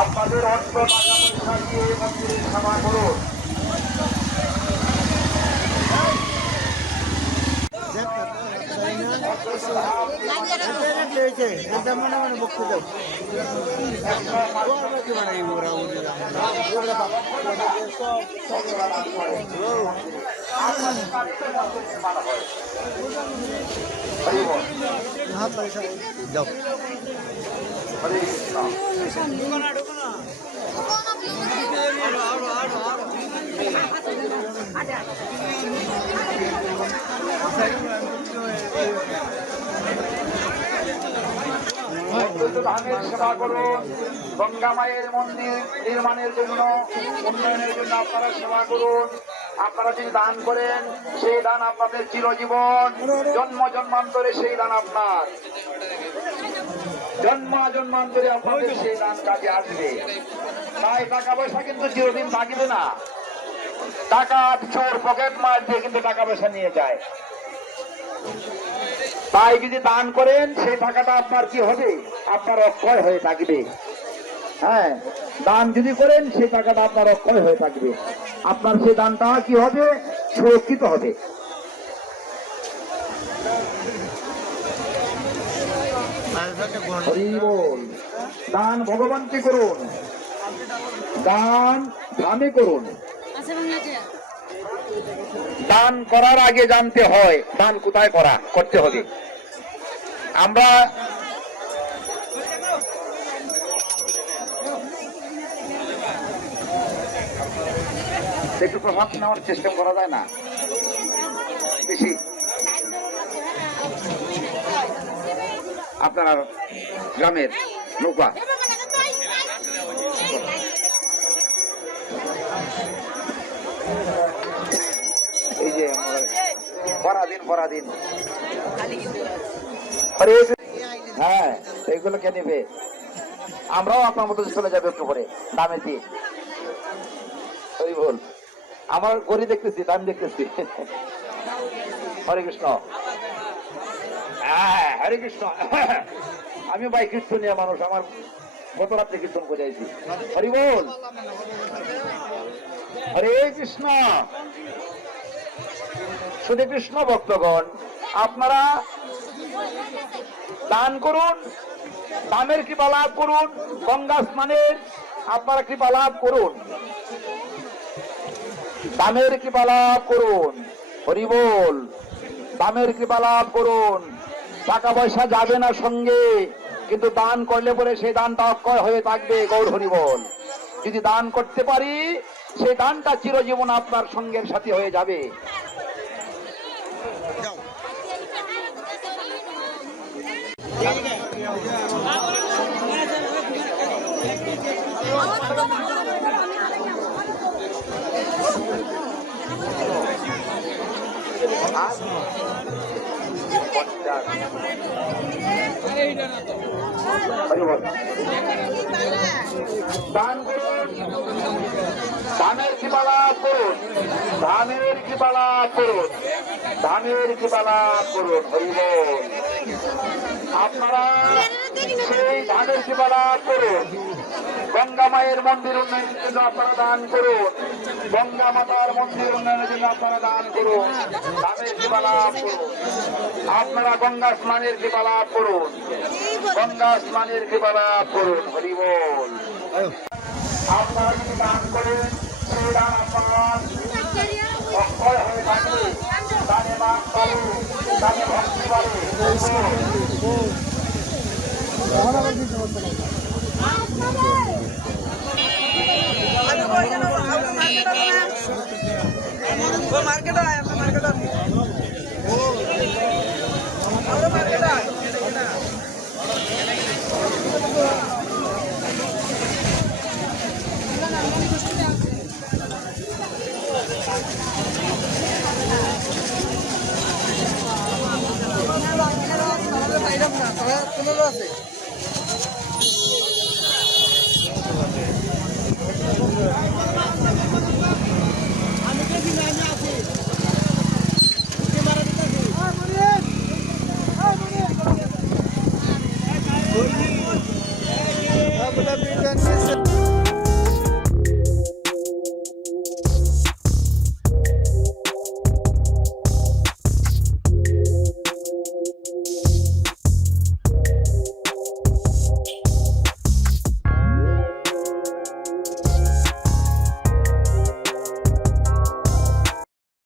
আপনাদের অর্থ টাকা পয়সা দিয়ে মন্দিরে ক্ষমা করুন। ধানের সেবা করুন। গঙ্গা মায়ের মন্দির নির্মাণের জন্য, উন্নয়নের জন্য আপনারা সেবা করুন। আপনারা যদি দান করেন, সেই দান আপনাদের চিরজীবন, জন্ম জন্মান্তরে সেই দান আপনার, জন্ম জন্মান্তরে আপনাদের সেই দান কাজে আসবে। তাই টাকা পয়সা কিন্তু চিরদিন থাকিবে না। টাকা চোর পকেট মার দিয়ে কিন্তু টাকা পয়সা নিয়ে যায়। তাই যদি দান করেন, সেই টাকাটা আপনার কি হবে? আপনার অক্ষয় হয়ে থাকবে। হ্যাঁ, দান যদি করেন, সেই টাকাটা আপনার অক্ষয় হয়ে থাকবে। আপনার সেই দানটা কি হবে? সুরক্ষিত হবে। দান ভগবানকে করুন, দান ধামে করুন। দান করার আগে জানতে হয় দান কোথায় করতে হবে। আমরা একটু প্রভাব নেওয়ার চেষ্টা করা যায় না বেশি। আপনার গ্রামের নৌকা এই যে পরাদিন হ্যাঁ, এইগুলো কে নেবে? আমরাও আপনার মতো চলে যাবে একটু করে দামে দিয়ে। ওই বল, আমার গড়ি দেখতেছি, দাম দেখতেছি। হরে কৃষ্ণ, হ্যাঁ হরে কৃষ্ণ। আমি ভাই কীর্তনীয় মানুষ, আমার গত রাত্রে কীর্তন করে আইছি। হরি বল, হরে কৃষ্ণ। শুধু কৃষ্ণ ভক্তগণ, আপনারা দান করুন, দামের কৃপা লাভ করুন, গঙ্গা স্নানের আপনারা কৃপা লাভ করুন, দামের কৃপা লাভ করুন। হরি বল, দামের কৃপা লাভ করুন। টাকা পয়সা যাবে না সঙ্গে, কিন্তু দান করলে পরে সেই দানটা অক্ষয় হয়ে থাকবে। গৌর হরি বল। যদি দান করতে পারি, সেই দানটা চিরজীবন আপনার সঙ্গের সাথী হয়ে যাবে। দান করুন, ধানের কৃপা লাভ করুন, ধানের কৃপা লাভ করুন, ধানের কৃপা লাভ করুন। হরি বল। আপনারা সেই ধানের কৃপা লাভ করুন। গঙ্গা মায়ের মন্দির উন্নয়নের জন্য আপনারা দান করুন, গঙ্গা মাতার মন্দির উন্নয়নের জন্য আপনারা দান করুন, ধানের কৃপা লাভ করুন। আপনারা গঙ্গা স্নানের কৃপা লাভ করুন, গঙ্গা স্নানের কৃপা লাভ করুন। হরি বল। আপনারা যদি দান করেন সেই দান আপনার অক্ষয় হয়ে থাকবে, দানে মান পাবে, দানে ভক্তি পাবে। মার্কেট আয়, মার্কেট আয়। আছে আমি